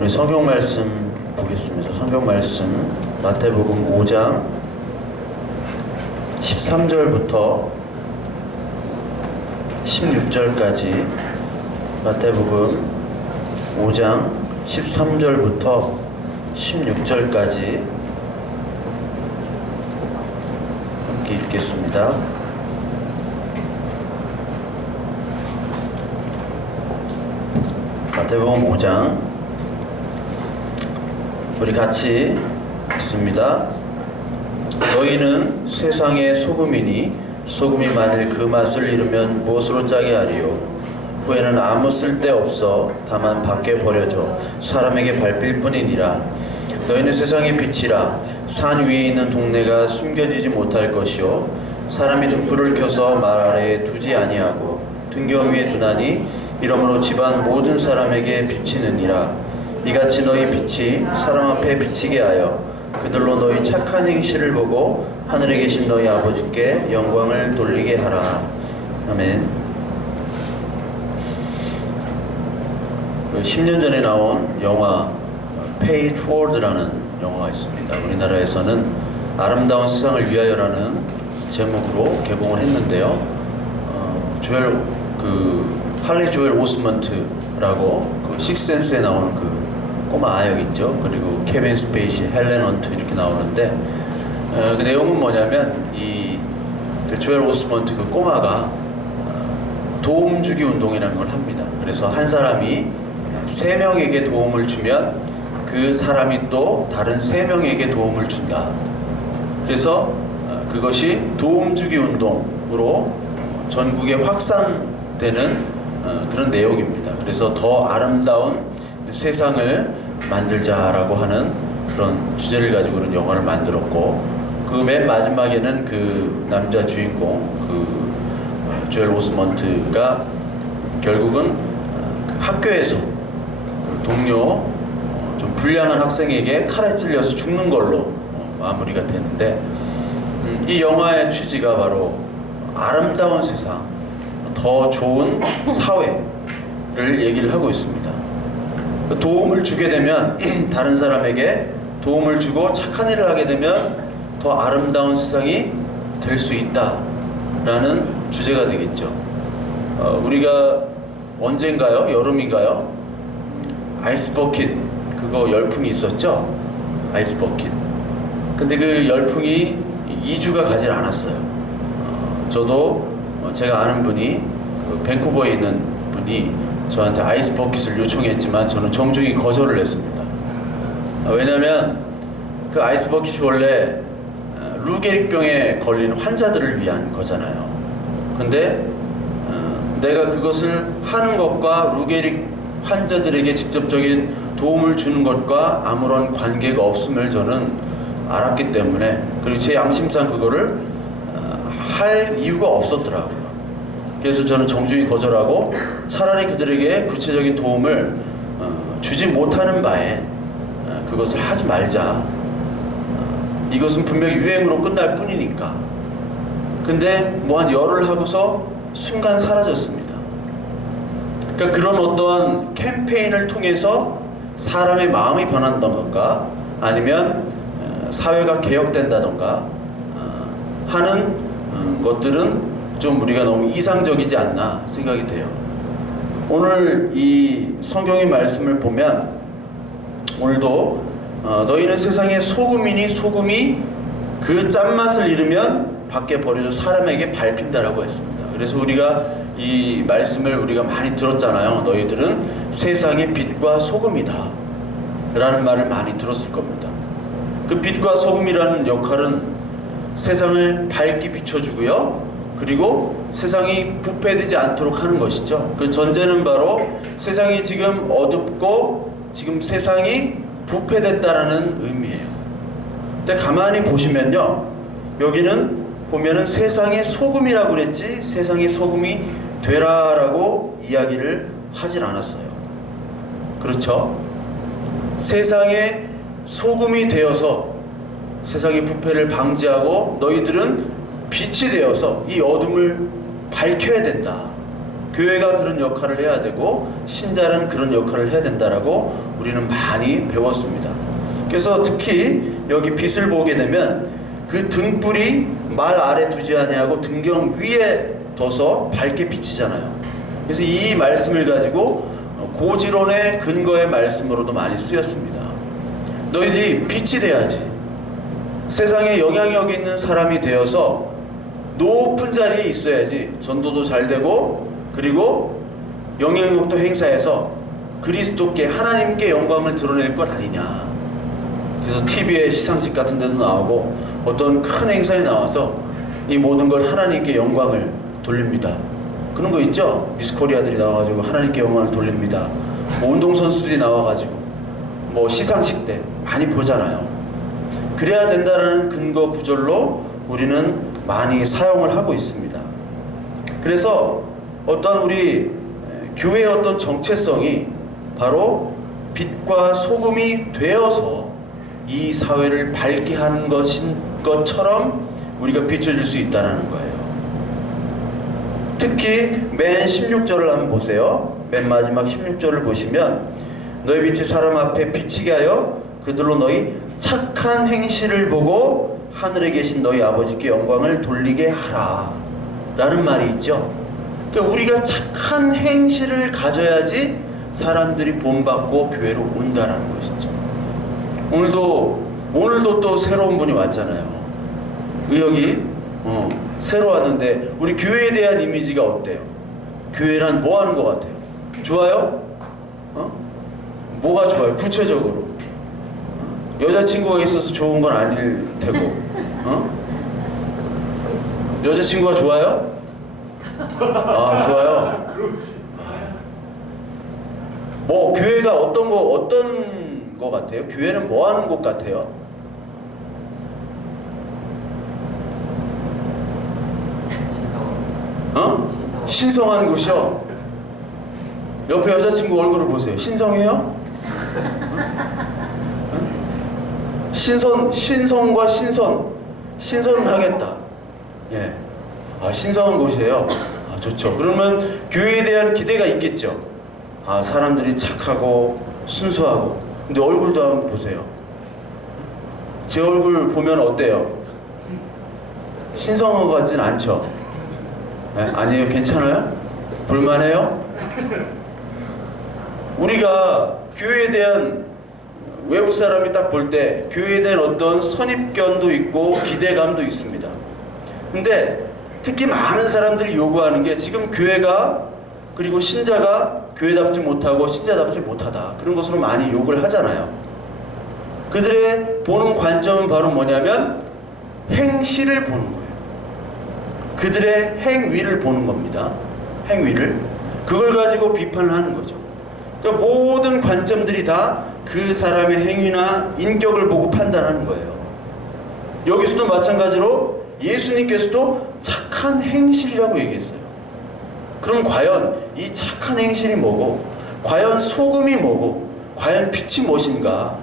우리 성경 말씀 보겠습니다. 성경 말씀 마태복음 5장 13절부터 16절까지 마태복음 5장 13절부터 16절까지 함께 읽겠습니다. 마태복음 5장 우리 같이 읽습니다. 너희는 세상의 소금이니 소금이 만일 그 맛을 잃으면 무엇으로 짜게 하리요? 후에는 아무 쓸데없어 다만 밖에 버려져 사람에게 밟힐 뿐이니라. 너희는 세상의 빛이라. 산 위에 있는 동네가 숨겨지지 못할 것이요 사람이 등불을 켜서 말 아래에 두지 아니하고 등경 위에 두나니 이러므로 집안 모든 사람에게 비치느니라. 이같이 너희 빛이 사람 앞에 비치게 하여 그들로 너희 착한 행실을 보고 하늘에 계신 너희 아버지께 영광을 돌리게 하라. 아멘. 10년 전에 나온 영화 Pay It Forward라는 영화가 있습니다. 우리나라에서는 아름다운 세상을 위하여라는 제목으로 개봉을 했는데요. 할리 조엘 오스먼트라고 식스센스에 나오는 그 꼬마 아역 있죠. 그리고 케빈 스페이시, 헬렌 헌트 이렇게 나오는데 그 내용은 뭐냐면 그 조엘 오스먼트 그 꼬마가 도움 주기 운동이라는 걸 합니다. 그래서 한 사람이 3명에게 도움을 주면 그 사람이 또 다른 3명에게 도움을 준다. 그래서 그것이 도움 주기 운동으로 전국에 확산되는 그런 내용입니다. 그래서 더 아름다운 세상을 만들자라고 하는 그런 주제를 가지고 그런 영화를 만들었고, 그 맨 마지막에는 그 남자 주인공 그 조엘 오스먼트가 결국은 그 학교에서 그 동료 좀 불량한 학생에게 칼에 찔려서 죽는 걸로 마무리가 되는데, 이 영화의 취지가 바로 아름다운 세상, 더 좋은 사회를 얘기를 하고 있습니다. 도움을 주게 되면 다른 사람에게 도움을 주고 착한 일을 하게 되면 더 아름다운 세상이 될 수 있다라는 주제가 되겠죠. 우리가 언젠가요? 여름인가요? 아이스버킷 그거 열풍이 있었죠? 아이스버킷. 근데 그 열풍이 2주가 가지 않았어요. 저도 제가 아는 분이 그 밴쿠버에 있는 분이 저한테 아이스버킷을 요청했지만 저는 정중히 거절을 했습니다. 왜냐면 그 아이스버킷이 원래 루게릭병에 걸린 환자들을 위한 거잖아요. 근데 내가 그것을 하는 것과 루게릭 환자들에게 직접적인 도움을 주는 것과 아무런 관계가 없음을 저는 알았기 때문에, 그리고 제 양심상 그거를 할 이유가 없었더라고요. 그래서 저는 정중히 거절하고 차라리 그들에게 구체적인 도움을 주지 못하는 바에 그것을 하지 말자. 이것은 분명히 유행으로 끝날 뿐이니까. 근데 뭐 한 열흘 하고서 순간 사라졌습니다. 그러니까 그런 어떠한 캠페인을 통해서 사람의 마음이 변한다던가 아니면 사회가 개혁된다던가 하는 것들은 좀 우리가 너무 이상적이지 않나 생각이 돼요. 오늘 이 성경의 말씀을 보면 오늘도 너희는 세상의 소금이니 소금이 그 짠맛을 잃으면 밖에 버려져 사람에게 밟힌다라고 했습니다. 그래서 우리가 이 말씀을 우리가 많이 들었잖아요. 너희들은 세상의 빛과 소금이다 라는 말을 많이 들었을 겁니다. 그 빛과 소금이라는 역할은 세상을 밝게 비춰주고요, 그리고 세상이 부패되지 않도록 하는 것이죠. 그 전제는 바로 세상이 지금 어둡고 지금 세상이 부패됐다라는 의미예요. 근데 가만히 보시면요, 여기는 보면은 세상의 소금이라고 그랬지 세상의 소금이 되라라고 이야기를 하질 않았어요. 그렇죠? 세상의 소금이 되어서 세상의 부패를 방지하고 너희들은 빛이 되어서 이 어둠을 밝혀야 된다. 교회가 그런 역할을 해야 되고 신자는 그런 역할을 해야 된다라고 우리는 많이 배웠습니다. 그래서 특히 여기 빛을 보게 되면 그 등불이 말 아래 두지 아니하고 등경 위에 둬서 밝게 비치잖아요. 그래서 이 말씀을 가지고 고지론의 근거의 말씀으로도 많이 쓰였습니다. 너희들이 빛이 돼야지, 세상에 영향력 있는 사람이 되어서 높은 자리에 있어야지 전도도 잘 되고 그리고 영향력도 행사해서 그리스도께 하나님께 영광을 드러낼 것 아니냐. 그래서 TV에 시상식 같은 데도 나오고 어떤 큰 행사에 나와서 이 모든 걸 하나님께 영광을 돌립니다. 그런 거 있죠? 미스코리아들이 나와가지고 하나님께 영광을 돌립니다. 뭐 운동선수들이 나와가지고 뭐 시상식 때 많이 보잖아요. 그래야 된다는 근거 구절로 우리는 많이 사용을 하고 있습니다. 그래서 어떤 우리 교회의 어떤 정체성이 바로 빛과 소금이 되어서 이 사회를 밝게 하는 것처럼 우리가 비춰질 수 있다는 거예요. 특히 맨 16절을 한번 보세요. 맨 마지막 16절을 보시면 너희 빛이 사람 앞에 비치게 하여 그들로 너희 착한 행실을 보고 하늘에 계신 너희 아버지께 영광을 돌리게 하라 라는 말이 있죠. 그러니까 우리가 착한 행실을 가져야지 사람들이 본받고 교회로 온다라는 것이죠. 오늘도 또 새로운 분이 왔잖아요. 의역이 새로 왔는데 우리 교회에 대한 이미지가 어때요? 교회란 뭐 하는 것 같아요? 좋아요? 뭐가 좋아요? 구체적으로 여자친구가 있어서 좋은 건 아닐 테고 여자친구가 좋아요? 아, 좋아요. 뭐 교회가 어떤 거 같아요? 교회는 뭐 하는 곳 같아요? 신성한 곳이요? 옆에 여자친구 얼굴을 보세요. 신성해요? 신성과 신선하겠다. 예. 아, 신성한 곳이에요. 아, 좋죠. 그러면 교회에 대한 기대가 있겠죠. 아, 사람들이 착하고 순수하고. 근데 얼굴도 한번 보세요. 제 얼굴 보면 어때요? 신성한 것 같진 않죠? 네? 아니에요? 괜찮아요? 볼만해요? 우리가 교회에 대한 외국 사람이 딱 볼 때 교회에 대한 어떤 선입견도 있고 기대감도 있습니다. 근데 특히 많은 사람들이 요구하는 게 지금 교회가 그리고 신자가 교회답지 못하고 신자답지 못하다 그런 것으로 많이 욕을 하잖아요. 그들의 보는 관점은 바로 뭐냐면 행실을 보는 거예요. 그들의 행위를 보는 겁니다. 행위를. 그걸 가지고 비판을 하는 거죠. 그러니까 모든 관점들이 다 그 사람의 행위나 인격을 보고 판단하는 거예요. 여기서도 마찬가지로 예수님께서도 착한 행실이라고 얘기했어요. 그럼 과연 이 착한 행실이 뭐고, 과연 소금이 뭐고, 과연 빛이 무엇인가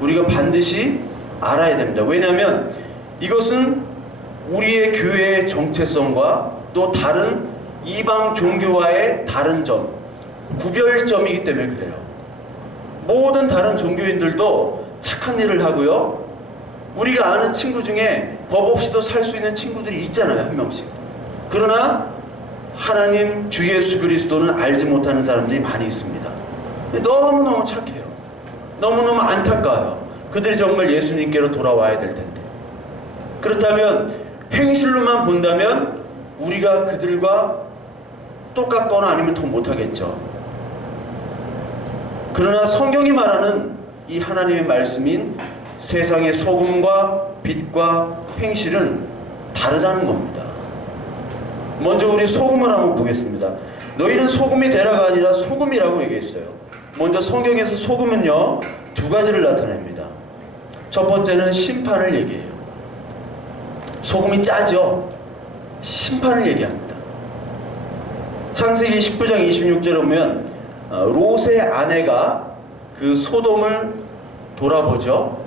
우리가 반드시 알아야 됩니다. 왜냐하면 이것은 우리의 교회의 정체성과 또 다른 이방 종교와의 다른 점, 구별점이기 때문에 그래요. 모든 다른 종교인들도 착한 일을 하고요. 우리가 아는 친구 중에 법 없이도 살 수 있는 친구들이 있잖아요, 한 명씩. 그러나 하나님 주 예수 그리스도는 알지 못하는 사람들이 많이 있습니다. 너무너무 착해요. 너무너무 안타까워요. 그들이 정말 예수님께로 돌아와야 될 텐데. 그렇다면 행실로만 본다면 우리가 그들과 똑같거나 아니면 더 못하겠죠. 그러나 성경이 말하는 이 하나님의 말씀인 세상의 소금과 빛과 행실은 다르다는 겁니다. 먼저 우리 소금을 한번 보겠습니다. 너희는 소금이 되라가 아니라 소금이라고 얘기했어요. 먼저 성경에서 소금은요, 두 가지를 나타냅니다. 첫 번째는 심판을 얘기해요. 소금이 짜죠? 심판을 얘기합니다. 창세기 19장 26절에 보면 롯의 아내가 그 소돔을 돌아보죠.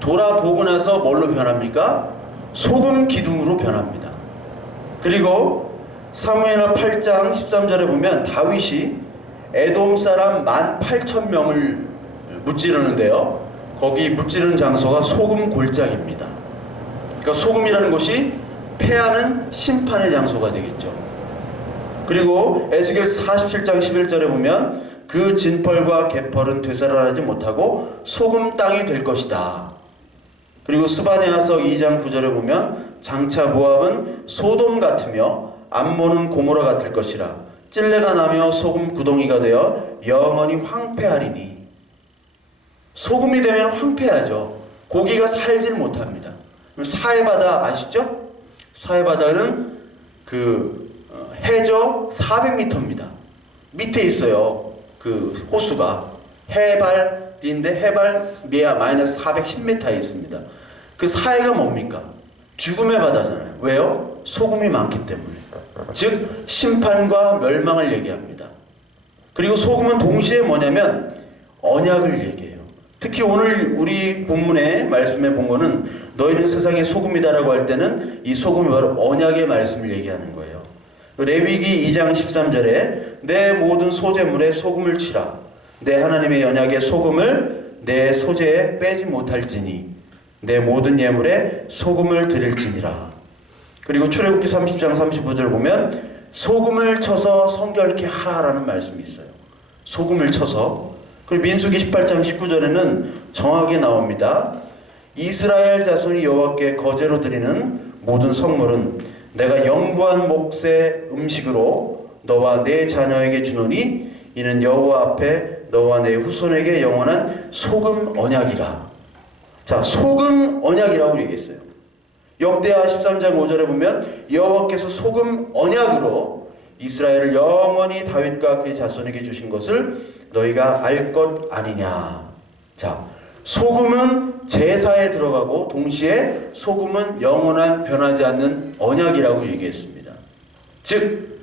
돌아보고 나서 뭘로 변합니까? 소금 기둥으로 변합니다. 그리고 사무엘하 8장 13절에 보면 다윗이 에돔 사람 18,000명을 무찌르는데요. 거기 무찌르는 장소가 소금 골짜기입니다. 그러니까 소금이라는 것이 패하는 심판의 장소가 되겠죠. 그리고 에스겔 47장 11절에 보면 그 진펄과 개펄은 되살아나지 못하고 소금 땅이 될 것이다. 그리고 스바냐서 2장 9절에 보면 장차 모압은 소돔 같으며 암몬은 고모라 같을 것이라. 찔레가 나며 소금 구덩이가 되어 영원히 황폐하리니. 소금이 되면 황폐하죠. 고기가 살질 못합니다. 사해바다 아시죠? 사해바다는 해저 400m입니다. 밑에 있어요. 그 호수가 해발인데 해발 마이너스 410m에 있습니다. 그 사해가 뭡니까? 죽음의 바다잖아요. 왜요? 소금이 많기 때문에. 즉 심판과 멸망을 얘기합니다. 그리고 소금은 동시에 뭐냐면 언약을 얘기해요. 특히 오늘 우리 본문의 말씀에 본 거는 너희는 세상의 소금이다라고 할 때는 이 소금이 바로 언약의 말씀을 얘기하는 거예요. 레위기 2장 13절에 내 모든 소재물에 소금을 치라. 내 하나님의 언약의 소금을 내 소재에 빼지 못할지니 내 모든 예물에 소금을 드릴지니라. 그리고 출애굽기 30장 35절을 보면 소금을 쳐서 성결케 하라라는 말씀이 있어요. 소금을 쳐서. 그리고 민수기 18장 19절에는 정확하게 나옵니다. 이스라엘 자손이 여호와께 거제로 드리는 모든 성물은 내가 영구한 몫의 음식으로 너와 내 자녀에게 주노니 이는 여호와 앞에 너와 내 후손에게 영원한 소금 언약이라. 자, 소금 언약이라고 얘기했어요. 역대하 13장 5절에 보면 여호와께서 소금 언약으로 이스라엘을 영원히 다윗과 그의 자손에게 주신 것을 너희가 알 것 아니냐. 자, 소금은 제사에 들어가고 동시에 소금은 영원한 변하지 않는 언약이라고 얘기했습니다. 즉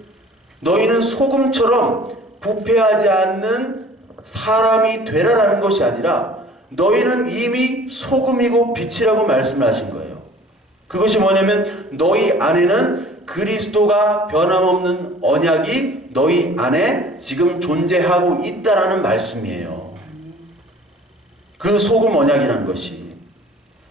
너희는 소금처럼 부패하지 않는 사람이 되라라는 것이 아니라 너희는 이미 소금이고 빛이라고 말씀을 하신 거예요. 그것이 뭐냐면 너희 안에는 그리스도가 변함없는 언약이 너희 안에 지금 존재하고 있다라는 말씀이에요. 그 소금 언약이라는 것이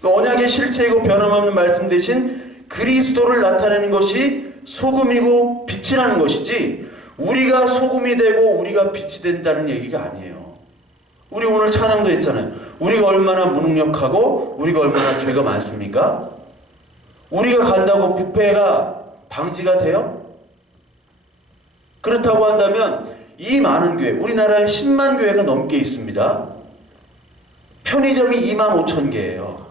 그 언약의 실체이고 변함없는 말씀 대신 그리스도를 나타내는 것이 소금이고 빛이라는 것이지 우리가 소금이 되고 우리가 빛이 된다는 얘기가 아니에요. 우리 오늘 찬양도 했잖아요. 우리가 얼마나 무능력하고 우리가 얼마나 죄가 많습니까? 우리가 간다고 부패가 방지가 돼요? 그렇다고 한다면 이 많은 교회, 우리나라에 10만 교회가 넘게 있습니다. 편의점이 2만 5천 개예요.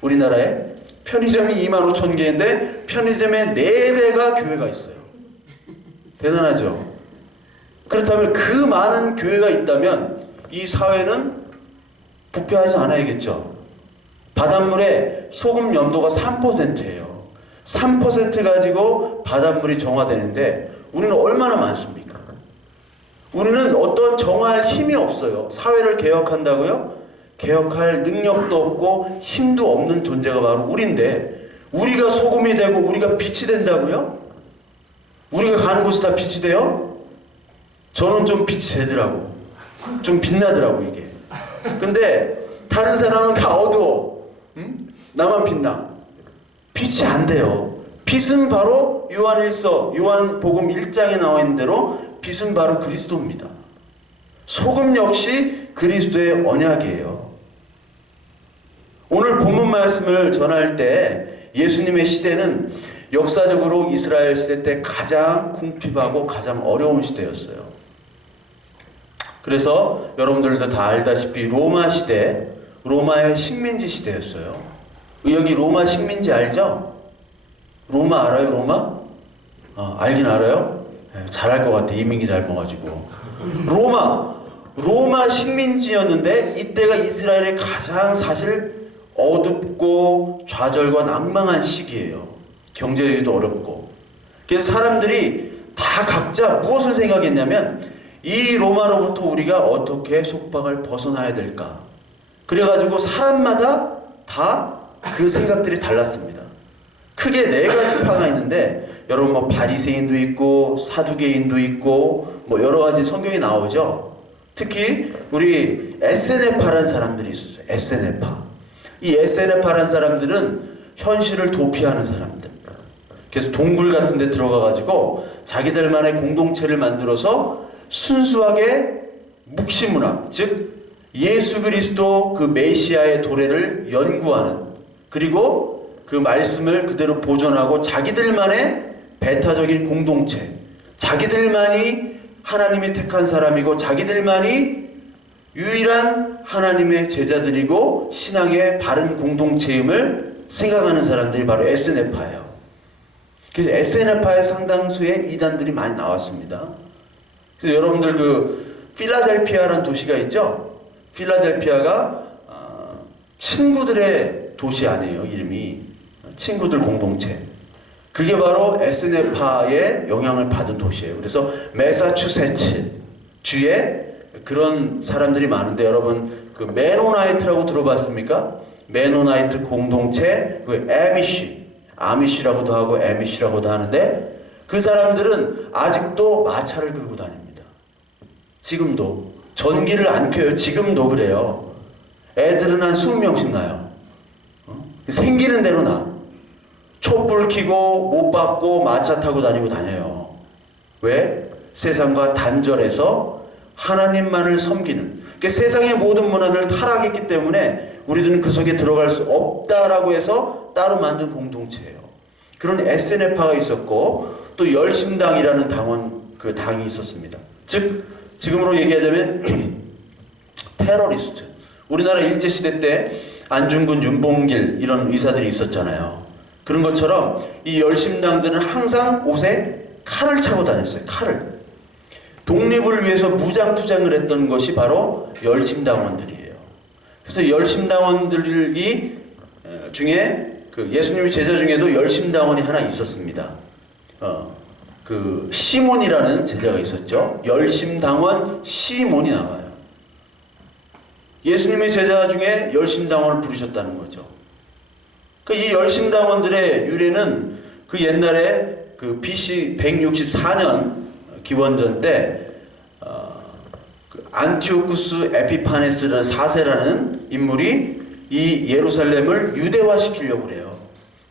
우리나라에 편의점이 2만 5천 개인데 편의점에 4배가 교회가 있어요. 대단하죠? 그렇다면 그 많은 교회가 있다면 이 사회는 부패하지 않아야겠죠? 바닷물에 소금 염도가 3%예요. 3% 가지고 바닷물이 정화되는데 우리는 얼마나 많습니까? 우리는 어떤 정화할 힘이 없어요. 사회를 개혁한다고요? 개혁할 능력도 없고 힘도 없는 존재가 바로 우리인데 우리가 소금이 되고 우리가 빛이 된다고요? 우리가 가는 곳이 다 빛이 돼요? 저는 좀 빛이 되더라고. 좀 빛나더라고 이게. 근데 다른 사람은 다 어두워. 응? 나만 빛나. 빛이 안 돼요. 빛은 바로 요한복음 1장에 나와 있는 대로 빛은 바로 그리스도입니다. 소금 역시 그리스도의 언약이에요. 오늘 본문 말씀을 전할 때 예수님의 시대는 역사적으로 이스라엘 시대 때 가장 궁핍하고 가장 어려운 시대였어요. 그래서 여러분들도 다 알다시피 로마 시대, 로마의 식민지 시대였어요. 여기 로마 식민지 알죠? 로마 알아요, 로마? 알긴 알아요? 네, 잘할 것 같아. 이민기 닮아가지고. 로마 식민지였는데 이때가 이스라엘의 가장 사실 어둡고 좌절과 낭망한 시기예요. 경제도 어렵고. 그래서 사람들이 다 각자 무엇을 생각했냐면 이 로마로부터 우리가 어떻게 속박을 벗어나야 될까. 그래가지고 사람마다 다 그 생각들이 달랐습니다. 크게 네 가지 파가 있는데 여러분 뭐 바리새인도 있고 사두개인도 있고 뭐 여러 가지 성경에 나오죠. 특히 우리 에세네파라는 사람들이 있었어요. 에세네파. 이 에세네파라는 사람들은 현실을 도피하는 사람들. 그래서 동굴 같은 데 들어가 가지고 자기들만의 공동체를 만들어서 순수하게 묵시문학, 즉 예수 그리스도 그 메시아의 도래를 연구하는, 그리고 그 말씀을 그대로 보존하고 자기들만의 배타적인 공동체, 자기들만이 하나님이 택한 사람이고 자기들만이 유일한 하나님의 제자들이고 신앙의 바른 공동체임을 생각하는 사람들이 바로 에스네파예요. 그래서 에스네파의 상당수의 이단들이 많이 나왔습니다. 그래서 여러분들 그 필라델피아라는 도시가 있죠? 필라델피아가 친구들의 도시 아니에요. 이름이 친구들 공동체. 그게 바로 에스네파의 영향을 받은 도시예요. 그래서 매사추세츠 주에 그런 사람들이 많은데 여러분 그 메노나이트라고 들어봤습니까? 메노나이트 공동체, 그 아미시라고도 하고 에미시라고도 하는데 그 사람들은 아직도 마차를 끌고 다닙니다. 지금도 전기를 안 켜요. 지금도 그래요. 애들은 한 20명씩 나요. 생기는 대로 나. 촛불 켜고 못 받고 마차 타고 다녀요. 왜? 세상과 단절해서 하나님만을 섬기는. 그러니까 세상의 모든 문화를 타락했기 때문에 우리들은 그 속에 들어갈 수 없다라고 해서 따로 만든 공동체예요. 그런 에스네파가 있었고 또 열심당이라는 그 당이 있었습니다. 즉 지금으로 얘기하자면 테러리스트. 우리나라 일제시대 때 안중근, 윤봉길 이런 의사들이 있었잖아요. 그런 것처럼 이 열심당들은 항상 옷에 칼을 차고 다녔어요. 칼을. 독립을 위해서 무장투쟁을 했던 것이 바로 열심당원들이에요. 그래서 열심당원들이 중에 그 예수님의 제자 중에도 열심당원이 하나 있었습니다. 그 시몬이라는 제자가 있었죠. 열심당원 시몬이 나와요. 예수님의 제자 중에 열심당원을 부르셨다는 거죠. 이 열심당원들의 유래는 그 옛날에 그 BC 164년 기원전 때 그 안티오쿠스 에피파네스라는 4세라는 인물이 이 예루살렘을 유대화시키려고 그래요.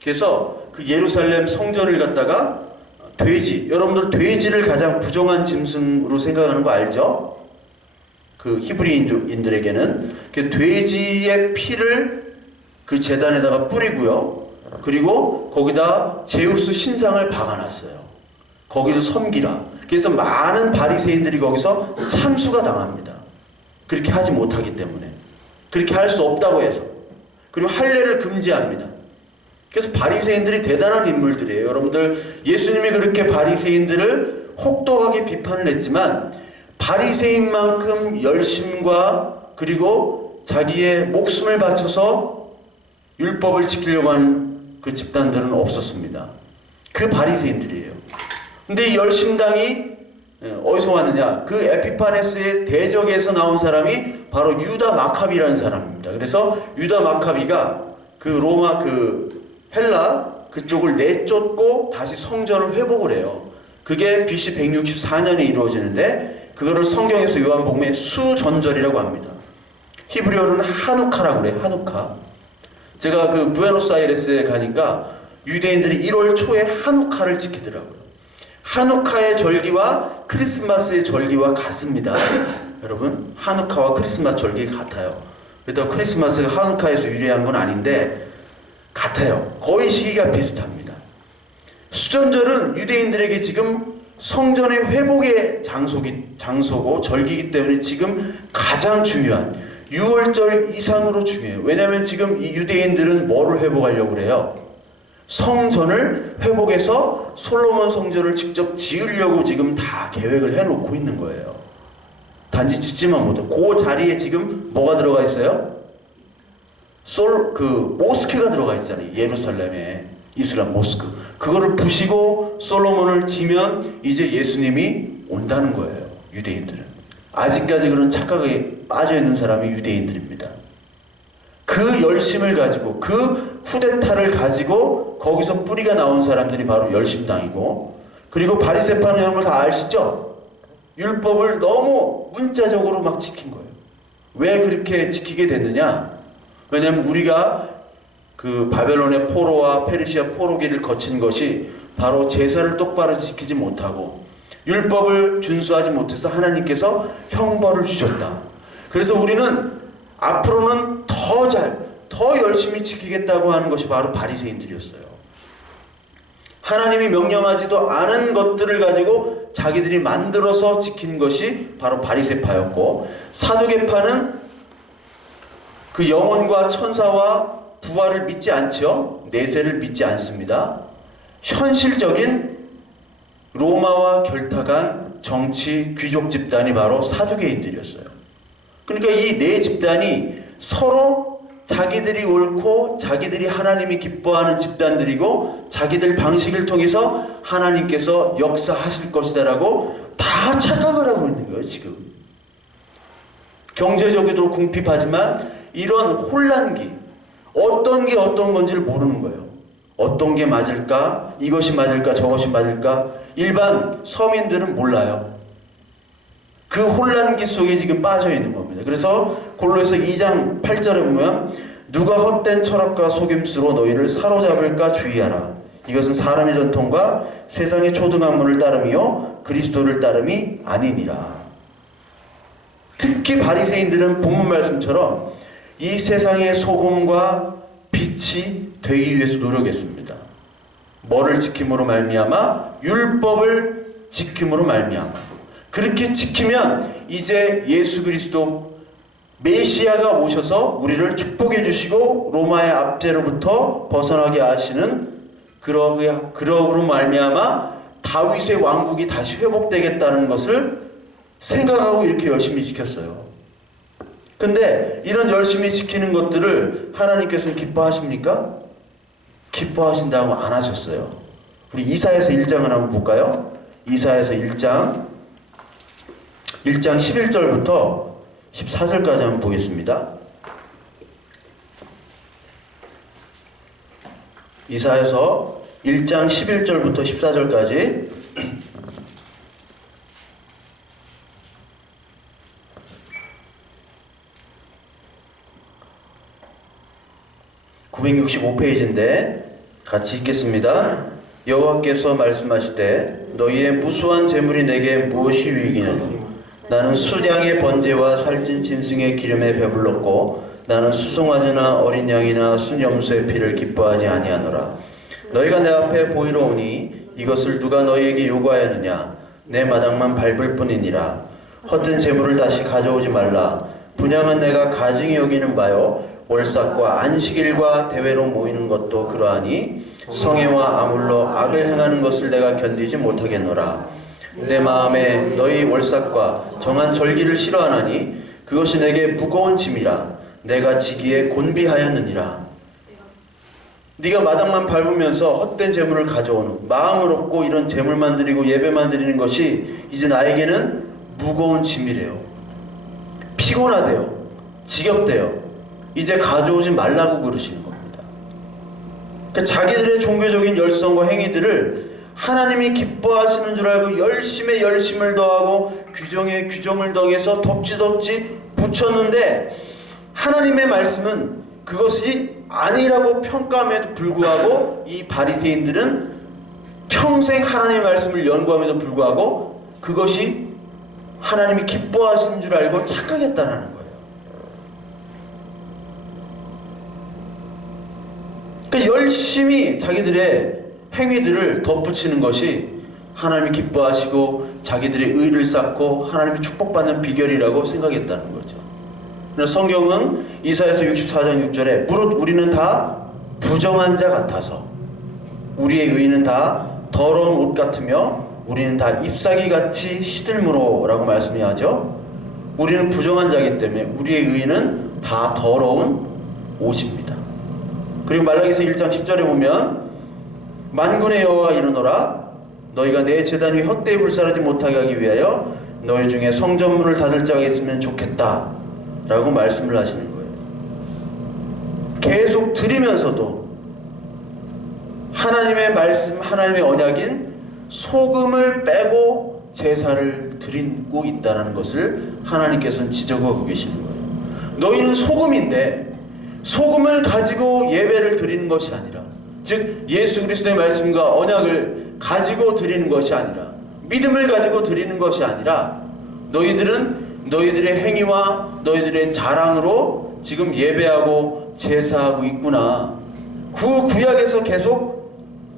그래서 그 예루살렘 성전을 갖다가 돼지, 여러분들 돼지를 가장 부정한 짐승으로 생각하는 거 알죠? 그 히브리인들에게는 그 돼지의 피를 그 제단에다가 뿌리고요. 그리고 거기다 제우스 신상을 박아놨어요. 거기서 섬기라. 그래서 많은 바리새인들이 거기서 참수가 당합니다. 그렇게 하지 못하기 때문에. 그렇게 할 수 없다고 해서. 그리고 할례를 금지합니다. 그래서 바리새인들이 대단한 인물들이에요. 여러분들 예수님이 그렇게 바리새인들을 혹독하게 비판을 했지만 바리새인만큼 열심과 그리고 자기의 목숨을 바쳐서 율법을 지키려고 하는 그 집단들은 없었습니다. 그 바리새인들이에요. 근데 이 열심당이 어디서 왔느냐? 그 에피파네스의 대적에서 나온 사람이 바로 유다 마카비라는 사람입니다. 그래서 유다 마카비가 그 로마 그 헬라 그쪽을 내쫓고 다시 성전을 회복을 해요. 그게 BC 164년에 이루어지는데 그거를 성경에서 요한복음에 수전절이라고 합니다. 히브리어로는 하누카라고 그래요. 하누카. 제가 그 부에노스아이레스에 가니까 유대인들이 1월 초에 하누카를 지키더라고요. 하누카의 절기와 크리스마스의 절기와 같습니다. 여러분, 하누카와 크리스마스 절기가 같아요. 그렇다고 크리스마스가 하누카에서 유래한 건 아닌데 같아요. 거의 시기가 비슷합니다. 수전절은 유대인들에게 지금 성전의 회복의 장소고 절기이기 때문에 지금 가장 중요한 6월절 이상으로 중요해요. 왜냐하면 지금 이 유대인들은 뭐를 회복하려고 그래요? 성전을 회복해서 솔로몬 성전을 직접 지으려고 지금 다 계획을 해놓고 있는 거예요. 단지 짓지만 못해. 그 자리에 지금 뭐가 들어가 있어요? 모스크가 들어가 있잖아요. 예루살렘에 이슬람 모스크. 그거를 부시고 솔로몬을 지면 이제 예수님이 온다는 거예요. 유대인들은. 아직까지 그런 착각에 빠져있는 사람이 유대인들입니다. 그 그 열심을 가지고 그 쿠데타를 가지고 거기서 뿌리가 나온 사람들이 바로 열심당이고, 그리고 바리새파는 여러분 다 아시죠? 율법을 너무 문자적으로 막 지킨 거예요. 왜 그렇게 지키게 됐느냐? 왜냐하면 우리가 그 바벨론의 포로와 페르시아 포로기를 거친 것이 바로 제사를 똑바로 지키지 못하고 율법을 준수하지 못해서 하나님께서 형벌을 주셨다. 그래서 우리는 앞으로는 더 열심히 지키겠다고 하는 것이 바로 바리새인들이었어요. 하나님이 명령하지도 않은 것들을 가지고 자기들이 만들어서 지킨 것이 바로 바리새파였고, 사두개파는 그 영혼과 천사와 부활을 믿지 않죠. 내세를 믿지 않습니다. 현실적인 로마와 결탁한 정치 귀족 집단이 바로 사두개인들이었어요. 그러니까 이 네 집단이 서로 자기들이 옳고 자기들이 하나님이 기뻐하는 집단들이고 자기들 방식을 통해서 하나님께서 역사하실 것이다라고 다 착각을 하고 있는 거예요. 지금 경제적으로 궁핍하지만 이런 혼란기, 어떤 게 어떤 건지를 모르는 거예요. 어떤 게 맞을까? 이것이 맞을까? 저것이 맞을까? 일반 서민들은 몰라요. 그 혼란기 속에 지금 빠져 있는 겁니다. 그래서 골로새서 2장 8절에 보면 누가 헛된 철학과 속임수로 너희를 사로잡을까 주의하라. 이것은 사람의 전통과 세상의 초등학문을 따름이요 그리스도를 따름이 아니니라. 특히 바리새인들은 본문 말씀처럼 이 세상의 소금과 빛이 되기 위해서 노력했습니다. 뭐를 지킴으로 말미암아? 율법을 지킴으로 말미암아. 그렇게 지키면 이제 예수 그리스도 메시아가 오셔서 우리를 축복해 주시고 로마의 압제로부터 벗어나게 하시는 그러므로 말미암아 다윗의 왕국이 다시 회복되겠다는 것을 생각하고 이렇게 열심히 지켰어요. 근데 이런 열심히 지키는 것들을 하나님께서는 기뻐하십니까? 기뻐하신다고 안 하셨어요. 우리 이사야서 1장을 한번 볼까요? 이사야서 1장 11절부터 14절까지 한번 보겠습니다. 이사야서 1장 11절부터 14절까지 (965페이지인데) 같이 읽겠습니다. 여호와께서 말씀하시되 너희의 무수한 재물이 내게 무엇이 유익이냐? 나는 수량의 번제와 살찐 짐승의 기름에 배불렀고 나는 수송아지나 어린 양이나 순염소의 피를 기뻐하지 아니하노라. 너희가 내 앞에 보이러 오니 이것을 누가 너희에게 요구하였느냐? 내 마당만 밟을 뿐이니라. 헛된 재물을 다시 가져오지 말라. 분향은 내가 가증히 여기는 바요 월삭과 안식일과 대회로 모이는 것도 그러하니 성애와 아물러 악을 행하는 것을 내가 견디지 못하겠노라. 내 마음에 너희 월삭과 정한 절기를 싫어하나니 그것이 내게 무거운 짐이라. 내가 지기에 곤비하였느니라. 네가 마당만 밟으면서 헛된 재물을 가져오는, 마음을 없고 이런 재물만 드리고 예배만 드리는 것이 이제 나에게는 무거운 짐이래요. 피곤하대요. 지겹대요. 이제 가져오지 말라고 그러시는 겁니다. 그러니까 자기들의 종교적인 열성과 행위들을 하나님이 기뻐하시는 줄 알고 열심에 열심을 더하고 규정에 규정을 더해서 덕지덕지 붙였는데 하나님의 말씀은 그것이 아니라고 평가함에도 불구하고 이 바리새인들은 평생 하나님의 말씀을 연구함에도 불구하고 그것이 하나님이 기뻐하시는 줄 알고 착각했다라는 거예요. 그러니까 열심히 자기들의 행위들을 덧붙이는 것이 하나님이 기뻐하시고 자기들의 의를 쌓고 하나님이 축복받는 비결이라고 생각했다는 거죠. 성경은 이사야서 64장 6절에 무릇 우리는 다 부정한 자 같아서 우리의 의는 다 더러운 옷 같으며 우리는 다 잎사귀같이 시들므로 라고 말씀이 하죠. 우리는 부정한 자이기 때문에 우리의 의는 다 더러운 옷입니다. 그리고 말라기서 1장 10절에 보면 만군의 여호와가 이르노라 너희가 내 제단 위에 헛되이 불살하지 못하게 하기 위하여 너희 중에 성전문을 닫을 자가 있으면 좋겠다 라고 말씀을 하시는 거예요. 계속 드리면서도 하나님의 말씀, 하나님의 언약인 소금을 빼고 제사를 드리고 있다는 것을 하나님께서는 지적하고 계시는 거예요. 너희는 소금인데 소금을 가지고 예배를 드리는 것이 아니라, 즉 예수 그리스도의 말씀과 언약을 가지고 드리는 것이 아니라, 믿음을 가지고 드리는 것이 아니라, 너희들은 너희들의 행위와 너희들의 자랑으로 지금 예배하고 제사하고 있구나. 그 구약에서 계속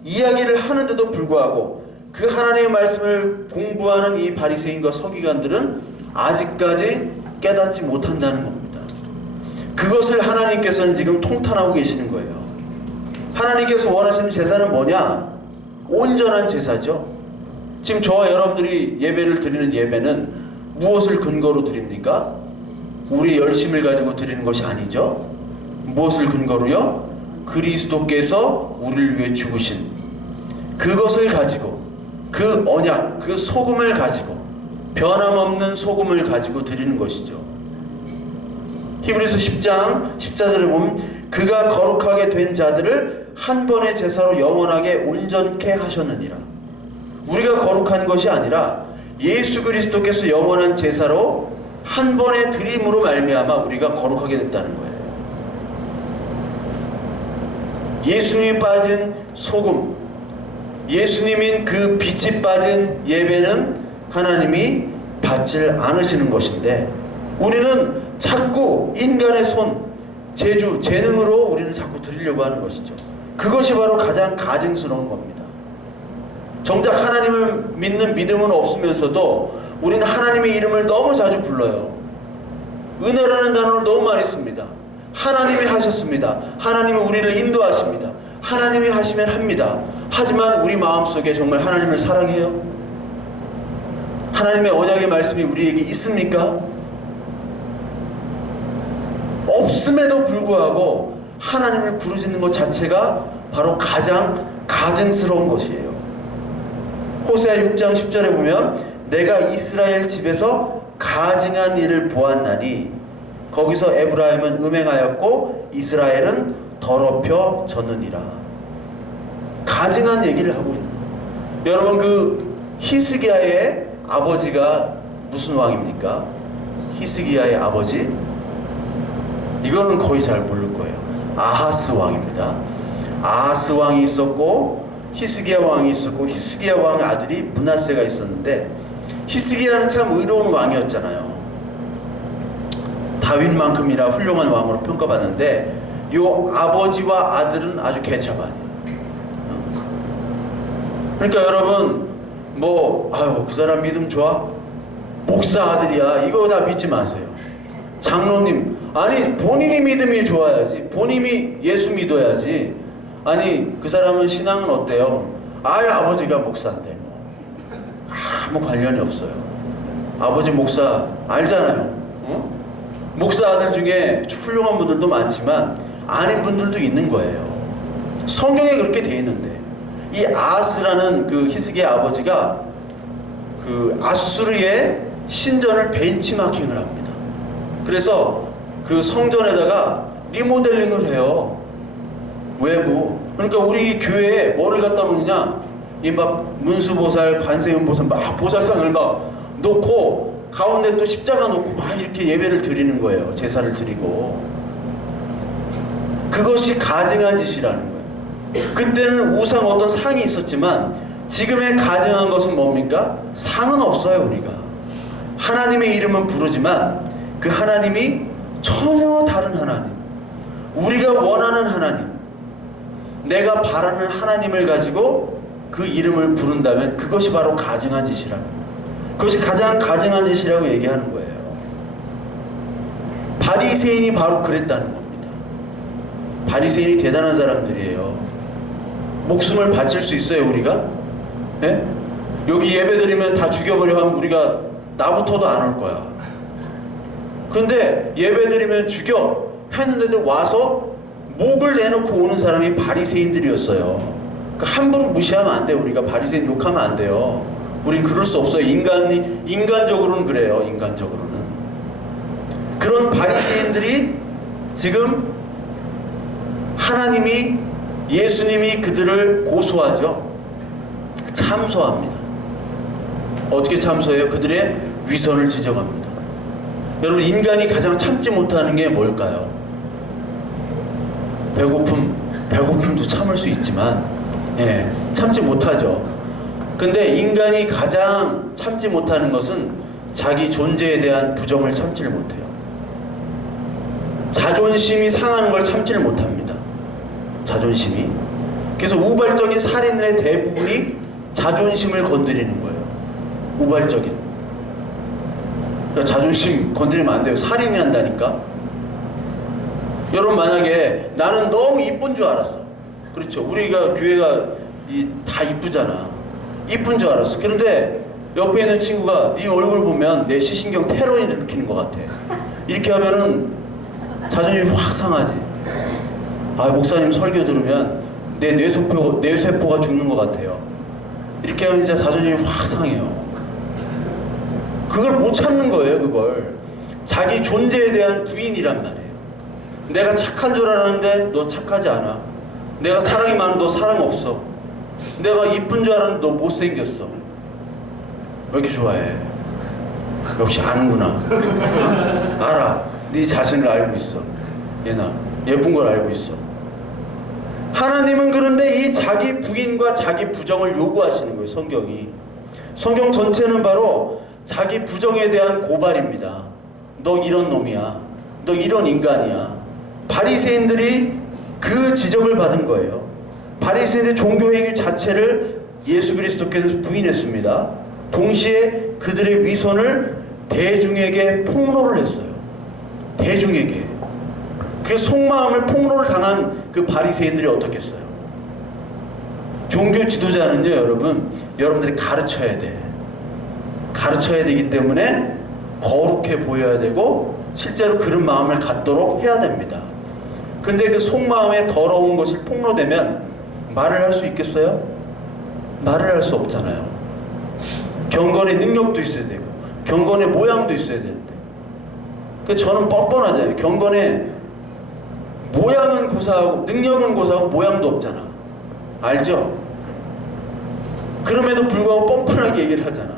이야기를 하는데도 불구하고 그 하나님의 말씀을 공부하는 이 바리새인과 서기관들은 아직까지 깨닫지 못한다는 겁니다. 그것을 하나님께서는 지금 통탄하고 계시는 거예요. 하나님께서 원하시는 제사는 뭐냐? 온전한 제사죠. 지금 저와 여러분들이 예배를 드리는 예배는 무엇을 근거로 드립니까? 우리 열심을 가지고 드리는 것이 아니죠. 무엇을 근거로요? 그리스도께서 우리를 위해 죽으신 그것을 가지고, 그 언약, 그 소금을 가지고, 변함없는 소금을 가지고 드리는 것이죠. 히브리서 10장 14절에 보면 그가 거룩하게 된 자들을 한 번의 제사로 영원하게 온전케 하셨느니라. 우리가 거룩한 것이 아니라 예수 그리스도께서 영원한 제사로 한 번의 드림으로 말미암아 우리가 거룩하게 됐다는 거예요. 예수님이 빠진 소금, 예수님인 그 빛이 빠진 예배는 하나님이 받질 않으시는 것인데, 우리는 자꾸 인간의 손, 재주, 재능으로 우리는 자꾸 드리려고 하는 것이죠. 그것이 바로 가장 가증스러운 겁니다. 정작 하나님을 믿는 믿음은 없으면서도 우리는 하나님의 이름을 너무 자주 불러요. 은혜라는 단어를 너무 많이 씁니다. 하나님이 하셨습니다. 하나님이 우리를 인도하십니다. 하나님이 하시면 합니다. 하지만 우리 마음속에 정말 하나님을 사랑해요? 하나님의 언약의 말씀이 우리에게 있습니까? 없음에도 불구하고 하나님을 부르짖는 것 자체가 바로 가장 가증스러운 것이에요. 호세아 6장 10절에 보면 내가 이스라엘 집에서 가증한 일을 보았나니 거기서 에브라임은 음행하였고 이스라엘은 더럽혀졌느니라. 가증한 얘기를 하고 있는 거예요. 여러분, 그 히스기야의 아버지가 무슨 왕입니까? 히스기야의 아버지? 이거는 거의 잘 모를 거예요. 아하스 왕입니다. 아하스 왕이 있었고 히스기야 왕이 있었고, 히스기야 왕의 아들이 므낫세가 있었는데, 히스기야는 참 의로운 왕이었잖아요. 다윗만큼이나 훌륭한 왕으로 평가받는데 요 아버지와 아들은 아주 개차반이에요. 그러니까 여러분, 아유 그 사람 믿음 좋아? 목사 아들이야, 이거 다 믿지 마세요. 장로님, 아니 본인이 믿음이 좋아야지, 본인이 예수 믿어야지. 아니 그 사람은 신앙은 어때요? 아버지가 목사인데 아무 관련이 없어요. 아버지 목사 알잖아요. 목사 아들 중에 훌륭한 분들도 많지만 아닌 분들도 있는 거예요. 성경에 그렇게 돼 있는데, 이 아하스라는 그 히스기야 아버지가 그 아수르의 신전을 벤치마킹을 합니다. 그래서 그 성전에다가 리모델링을 해요. 외부. 그러니까 우리 교회에 뭐를 갖다 놓느냐, 이 막 문수보살, 관세음보살 막 보살상을 막 놓고 가운데 또 십자가 놓고 막 이렇게 예배를 드리는 거예요. 제사를 드리고. 그것이 가증한 짓이라는 거예요. 그때는 우상 어떤 상이 있었지만 지금의 가증한 것은 뭡니까? 상은 없어요. 우리가 하나님의 이름은 부르지만 그 하나님이 전혀 다른 하나님, 우리가 원하는 하나님, 내가 바라는 하나님을 가지고 그 이름을 부른다면 그것이 바로 가증한 짓이라는 거예요. 그것이 가장 가증한 짓이라고 얘기하는 거예요. 바리새인이 바로 그랬다는 겁니다. 바리새인이 대단한 사람들이에요. 목숨을 바칠 수 있어요, 우리가? 네? 여기 예배드리면 다 죽여버려 하면 우리가 나부터도 안 올 거야. 근데 예배드리면 죽여 했는데도 와서 목을 내놓고 오는 사람이 바리새인들이었어요. 그러니까 함부로 무시하면 안 돼요. 우리가 바리새인 욕하면 안 돼요. 우린 그럴 수 없어요. 인간적으로는 그래요. 인간적으로는. 그런 바리새인들이 지금 하나님이, 예수님이 그들을 고소하죠. 참소합니다. 어떻게 참소해요? 그들의 위선을 지적합니다. 여러분, 인간이 가장 참지 못하는 게 뭘까요? 배고픔도 참을 수 있지만, 참지 못하죠. 근데 인간이 가장 참지 못하는 것은 자기 존재에 대한 부정을 참지를 못해요. 자존심이 상하는 걸 참지를 못합니다. 자존심이. 그래서 우발적인 살인의 대부분이 자존심을 건드리는 거예요. 우발적인. 그러니까 자존심 건드리면 안 돼요. 살인이 한다니까. 여러분, 만약에 나는 너무 이쁜 줄 알았어. 그렇죠. 우리가 교회가 다 이쁘잖아. 이쁜 줄 알았어. 그런데 옆에 있는 친구가 네 얼굴 보면 내 시신경 테러를 일으키는 것 같아. 이렇게 하면은 자존심이 확 상하지. 아, 목사님 설교 들으면 내 뇌세포가 죽는 것 같아요. 이렇게 하면 진짜 자존심이 확 상해요. 그걸 못 참는 거예요. 그걸 자기 존재에 대한 부인이란 말이에요. 내가 착한 줄 알았는데 너 착하지 않아. 내가 사랑이 많은데 너 사랑 없어. 내가 이쁜 줄 알았는데 너 못생겼어. 왜 이렇게 좋아해? 역시 아는구나. 알아. 네 자신을 알고 있어. 얘나 예쁜 걸 알고 있어. 하나님은 그런데 이 자기 부인과 자기 부정을 요구하시는 거예요. 성경 전체는 바로 자기 부정에 대한 고발입니다. 너 이런 놈이야. 너 이런 인간이야. 바리새인들이 그 지적을 받은 거예요. 바리새인의 종교 행위 자체를 예수 그리스도께서 부인했습니다. 동시에 그들의 위선을 대중에게 폭로를 했어요. 대중에게. 그 속마음을 폭로를 당한 그 바리새인들이 어떻겠어요? 종교 지도자는요, 여러분들이 가르쳐야 돼. 가르쳐야 되기 때문에 거룩해 보여야 되고 실제로 그런 마음을 갖도록 해야 됩니다. 근데 그 속마음에 더러운 것이 폭로되면 말을 할 수 있겠어요? 말을 할 수 없잖아요. 경건의 능력도 있어야 되고 경건의 모양도 있어야 되는데, 그래서 저는 뻔뻔하잖아요. 경건의 모양은 고사하고 능력은 고사하고 모양도 없잖아. 알죠? 그럼에도 불구하고 뻔뻔하게 얘기를 하잖아.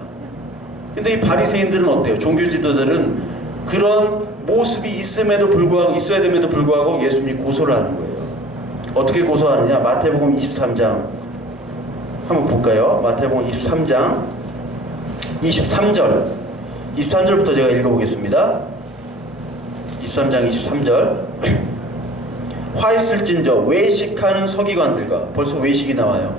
근데 이 바리새인들은 어때요? 종교 지도자들은 그런 모습이 있어야 됨에도 불구하고 예수님이 고소를 하는 거예요. 어떻게 고소하느냐? 마태복음 23장 한번 볼까요? 마태복음 23장 23절부터 제가 읽어보겠습니다. 23장 23절. 화 있을진저 외식하는 서기관들과, 벌써 외식이 나와요.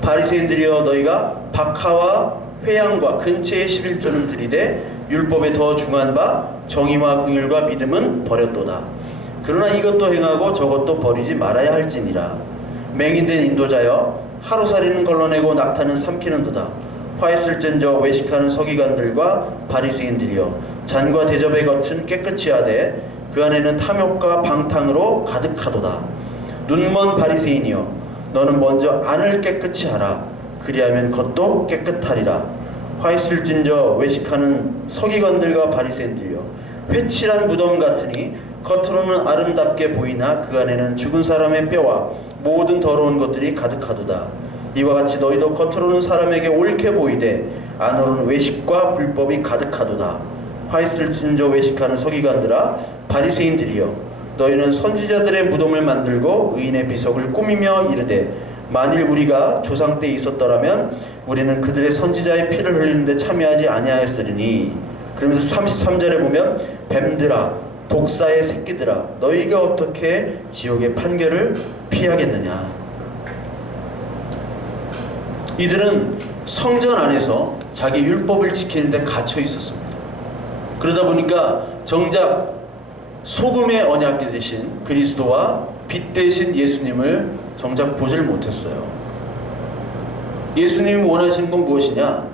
바리새인들이여, 너희가 박하와 회양과 근처의 11조는 들이되 율법에 더 중한 바 정의와 긍휼과 믿음은 버렸도다. 그러나 이것도 행하고 저것도 버리지 말아야 할지니라. 맹인된 인도자여, 하루살이는 걸러내고 낙타는 삼키는도다. 화 있을진저 외식하는 서기관들과 바리새인들이여, 잔과 대접의 겉은 깨끗이 하되 그 안에는 탐욕과 방탕으로 가득하도다. 눈먼 바리새인이여, 너는 먼저 안을 깨끗이 하라. 그리하면 겉도 깨끗하리라. 화 있을진저 외식하는 서기관들과 바리새인들이여, 회칠한 무덤 같으니 겉으로는 아름답게 보이나 그 안에는 죽은 사람의 뼈와 모든 더러운 것들이 가득하도다. 이와 같이 너희도 겉으로는 사람에게 옳게 보이되 안으로는 외식과 불법이 가득하도다. 화 있을진저 외식하는 서기관들아, 바리새인들이여, 너희는 선지자들의 무덤을 만들고 의인의 비석을 꾸미며 이르되 만일 우리가 조상 때 있었더라면 우리는 그들의 선지자의 피를 흘리는데 참여하지 아니하였으리니. 그러면서 33절에 보면 뱀들아, 독사의 새끼들아, 너희가 어떻게 지옥의 판결을 피하겠느냐. 이들은 성전 안에서 자기 율법을 지키는데 갇혀 있었습니다. 그러다 보니까 정작 소금의 언약이 되신 그리스도와 빛 되신 예수님을 정작 보질 못했어요. 예수님이 원하시는 건 무엇이냐?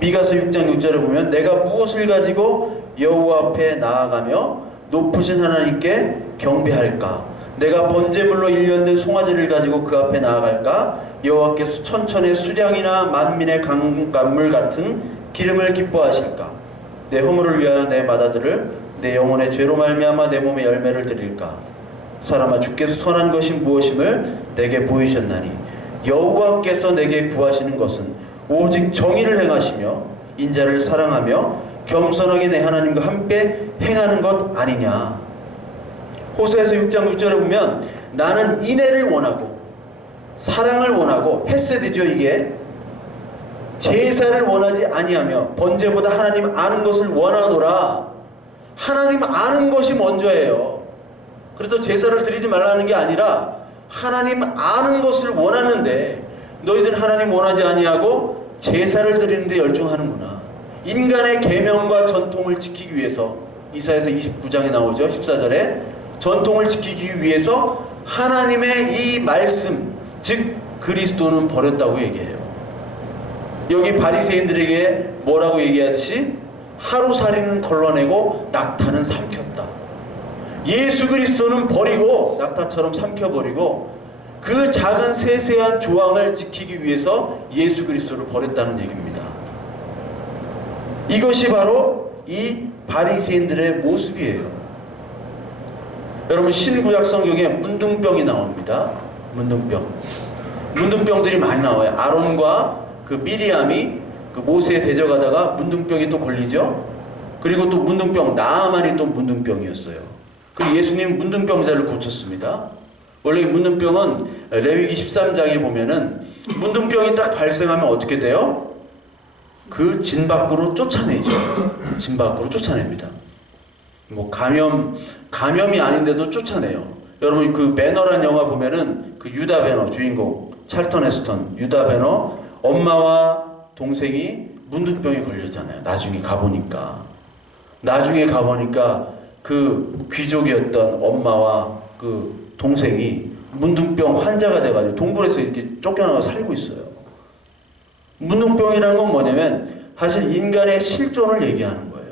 미가서 6장 6절에 보면 내가 무엇을 가지고 여호와 앞에 나아가며 높으신 하나님께 경배할까? 내가 번제물로 일련된 송아지를 가지고 그 앞에 나아갈까? 여호와께서 천천의 수량이나 만민의 강간물 같은 기름을 기뻐하실까? 내 허물을 위하여 내 맏아들을 내 영혼의 죄로 말미암아 내 몸의 열매를 드릴까? 사람아, 주께서 선한 것이 무엇임을 내게 보이셨나니 여호와께서 내게 구하시는 것은 오직 정의를 행하시며 인자를 사랑하며 겸손하게 내 하나님과 함께 행하는 것 아니냐. 호세아서 6장 6절에 보면 나는 인애를 원하고 사랑을 원하고 헤세드죠. 이게 제사를 원하지 아니하며 번제보다 하나님 아는 것을 원하노라. 하나님 아는 것이 먼저예요. 그래서 제사를 드리지 말라는 게 아니라 하나님 아는 것을 원하는데 너희들 하나님 원하지 아니하고 제사를 드리는데 열중하는구나. 인간의 계명과 전통을 지키기 위해서 이사야서 29장에 나오죠. 14절에 전통을 지키기 위해서 하나님의 이 말씀 즉 그리스도는 버렸다고 얘기해요. 여기 바리새인들에게 뭐라고 얘기하듯이 하루살이는 걸러내고 낙타는 삼켰다. 예수 그리스도는 버리고 낙타처럼 삼켜버리고 그 작은 세세한 조항을 지키기 위해서 예수 그리스도를 버렸다는 얘기입니다. 이것이 바로 이 바리새인들의 모습이에요. 여러분 신구약 성경에 문둥병이 나옵니다. 문둥병들이 많이 나와요. 아론과 그 미리암이 그 모세에 대적하다가 문둥병이 또 걸리죠. 그리고 또 문둥병 나아만이 또 문둥병이었어요. 그리고 예수님 문둥병자를 고쳤습니다. 원래 문둥병은 레위기 13장에 보면은 문둥병이 딱 발생하면 어떻게 돼요? 그 진 밖으로 쫓아내죠. 진 밖으로 쫓아냅니다. 뭐 감염이 아닌데도 쫓아내요. 여러분 그 배너란 영화 보면은 그 유다 배너 주인공 찰턴 헤스턴 유다 배너 엄마와 동생이 문둥병에 걸렸잖아요. 나중에 가보니까 그 귀족이었던 엄마와 그 동생이 문둥병 환자가 돼가지고 동굴에서 이렇게 쫓겨나가 살고 있어요. 문둥병이라는 건 뭐냐면 사실 인간의 실존을 얘기하는 거예요.